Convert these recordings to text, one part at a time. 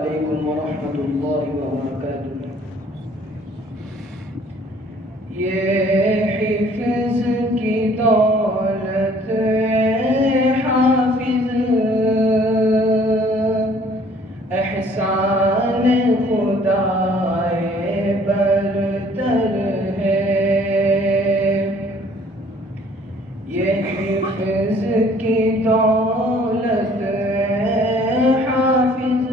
अलैकुम वरहमतुल्लाहि वबरकातुहू। ये हिफ्ज़ की दौलत हाफिज़, एहसान खुदाए बरतर है। ये हिफ्ज़ की दौलत हाफिज़,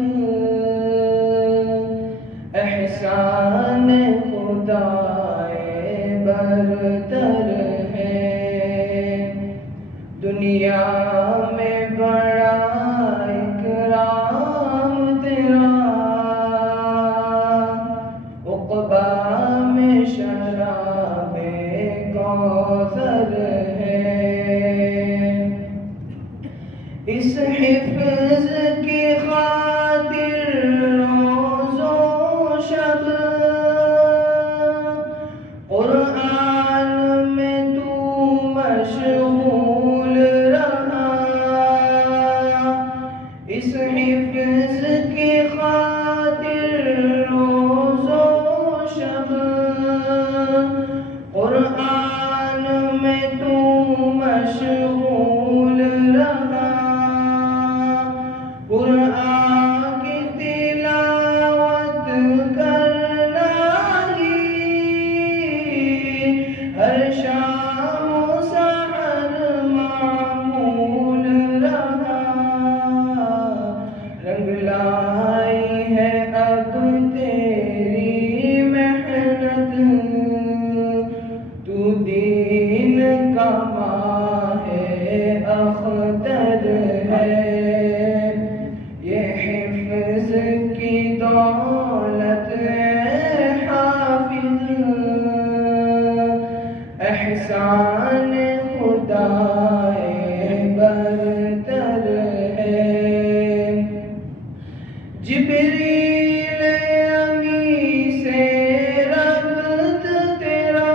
एहसान खुदाए बरतर है। दुनिया में बड़ा इकराम तेरा, उक़बा में शराबे कौसर है। इस हिफ्ज़ की खातिर रोज़ो शब क़ुरआन में तू मशगूल रहा। इस हिफ्ज़ की खातिर रोज़ो शब क़ुरआन में तू मशगूल रहा। क़ुरआन की तिलावत करना ही हर शाम सहर मामूल रहा। रंग लाई है अब तेरी मेहनत, तू दीन का माहे अख्तर है। ये हिफ्ज़ की दौलत हाफिज़, एहसान खुदाए बरतर है। जिब्रील अमी से रब्त तेरा,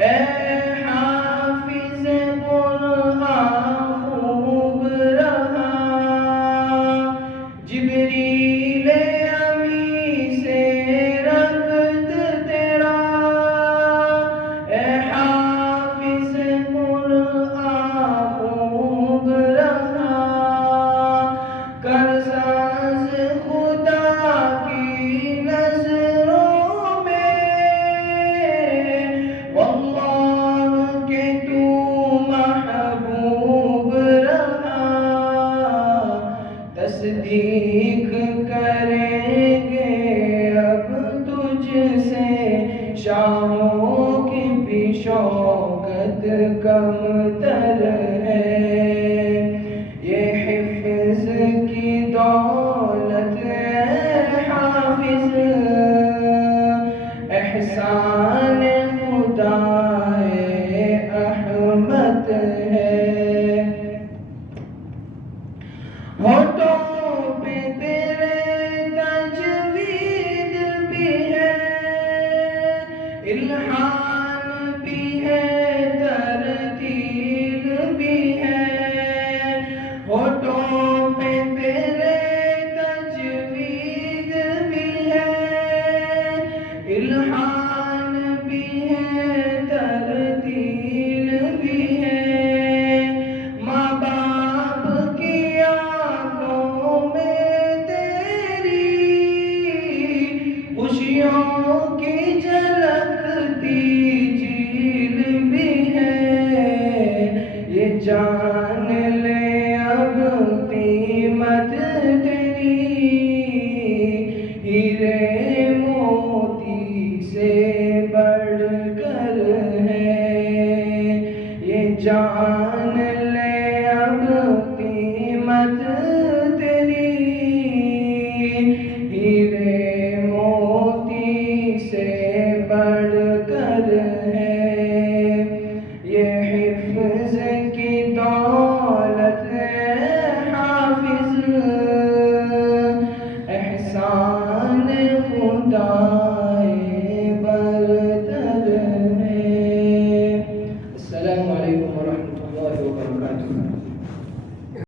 ए हाफिज़ क़ुरआन खूब रहा। जिब्रील अमी से रब्त तेरा, ए हाफिज़ क़ुरआन खूब रहा। करसाज़ खुदा की नज़रों में, वल्लाह के तू महबूब रहा। तस्दीक करेंगे अब तुझसे, शाहों की भी शौकत कमतर